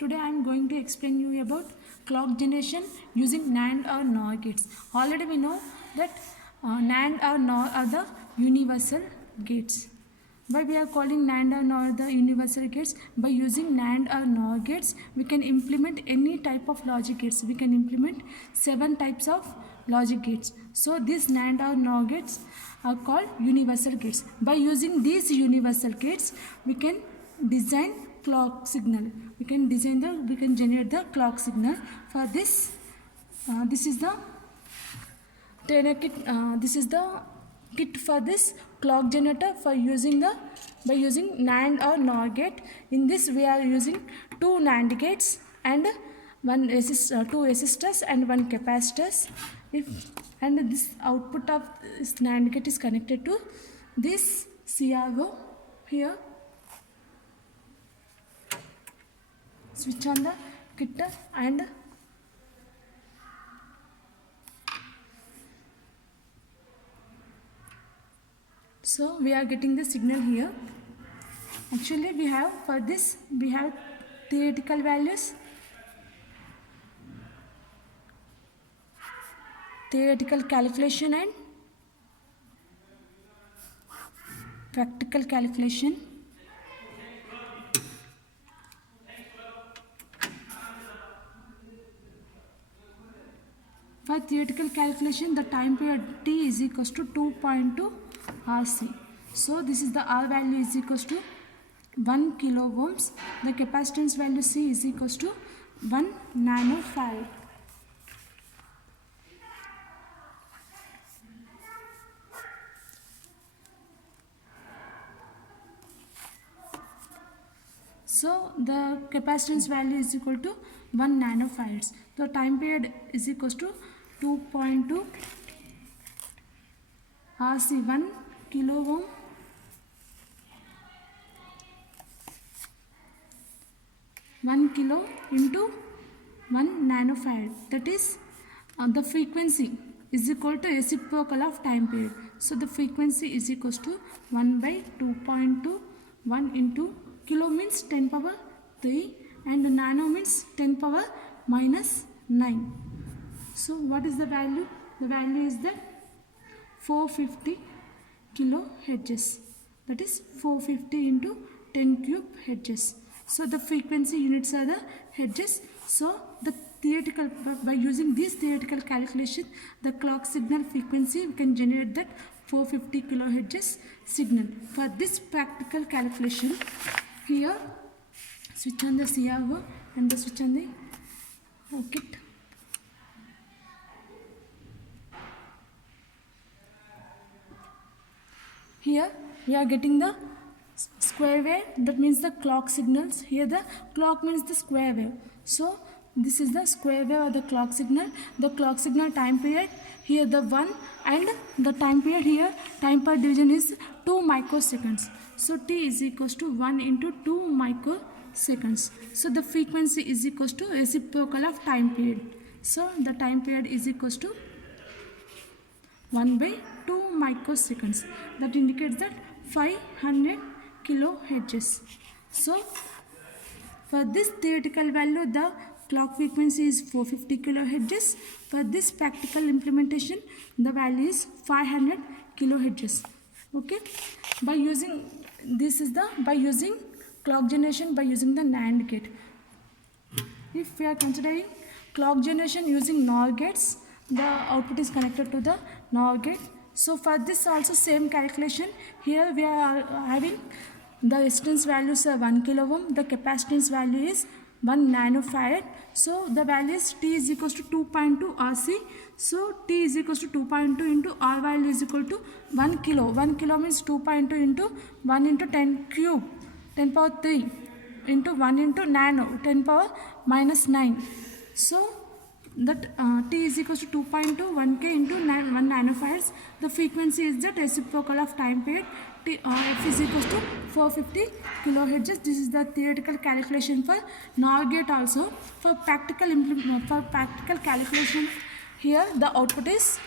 Today I am going to explain you about clock generation using NAND or NOR gates. Already we know that NAND or NOR are the universal gates. Why we are calling NAND or NOR the universal gates? By using NAND or NOR gates, we can implement any type of logic gates. We can implement 7 types of logic gates. So these NAND or NOR gates are called universal gates. By using these universal gates, we can design clock signal. We can generate the clock signal. For this, this is the kit for this clock generator for using by using NAND or NOR gate. In this we are using 2 NAND gates and 2 resistors and 1 capacitors. And this output of this NAND gate is connected to this CRO here. Switch on the kit and so we are getting the signal here. Actually we have theoretical values, theoretical calculation and practical calculation. For theoretical calculation, the time period T is equals to 2.2 RC. So this is the R value is equals to 1 kilo ohms. The capacitance value C is equals to 1 nanofarad. So the capacitance value is equal to 1 nanofarads. The time period is equals to 2.2 RC, 1 kilo ohm, into 1 nanofarad. That is the frequency is equal to reciprocal of time period. So the frequency is equals to 1 by 2.2. 1 into kilo means 10 power 3 and nano means 10 power minus 9. So what is the value? The value is that 450 kilohertz. That is 450 into 10 cube hertz. So the frequency units are the hertz. So the by using this theoretical calculation, the clock signal frequency, we can generate that 450 kilohertz signal. For this practical calculation, here switch on the CRO and the switch on the kit. Here we are getting the square wave, that means the clock signals. Here the clock means the square wave. So this is the square wave or the clock signal. The clock signal time period, here the 1, and the time period here, time per division is 2 microseconds. So T is equals to 1 into 2 microseconds. So the frequency is equals to reciprocal of time period. So the time period is equals to 1 by 2 microseconds. That indicates that 500 kilohertz. So for this theoretical value, the clock frequency is 450 kilohertz. For this practical implementation, the value is 500 kilohertz. Okay. By using clock generation by using the NAND gate. If we are considering clock generation using NOR gates, the output is connected to the NOR gate. So for this also same calculation. Here we are having the resistance values are 1 kilo ohm. The capacitance value is 1 nanofarad. So the value is T is equals to 2.2 RC. So T is equals to 2.2 into R value is equal to 1 kilo. 1 kilo means 2.2 into 1 into 10 cube, 10 power 3 into 1 into nano, 10 power minus 9. So that T is equals to 2.2 1k into 1 nanofarads. The frequency is the reciprocal of time period. F is equals to 450 kilohertz. This is the theoretical calculation for NOR gate also. For practical calculation, here the output is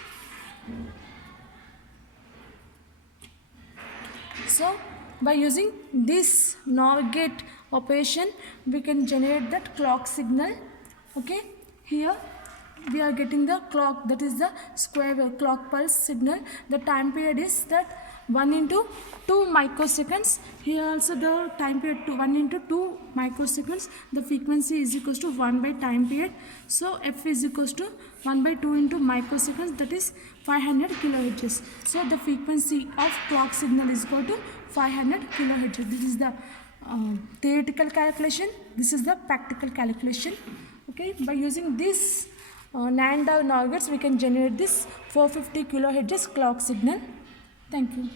so by using this NOR gate operation we can generate that clock signal. Okay, here we are getting the clock, that is the square wave clock pulse signal. The time period is that 1 into 2 microseconds. Here also the time period to 1 into 2 microseconds. The frequency is equals to 1 by time period. So f is equals to 1 by 2 into microseconds, that is 500 kilohertz. So the frequency of clock signal is equal to 500 kilohertz. This is the theoretical calculation. This is the practical calculation. Okay, by using this NAND or NOR gates we can generate this 450 kilohertz clock signal. Thank you.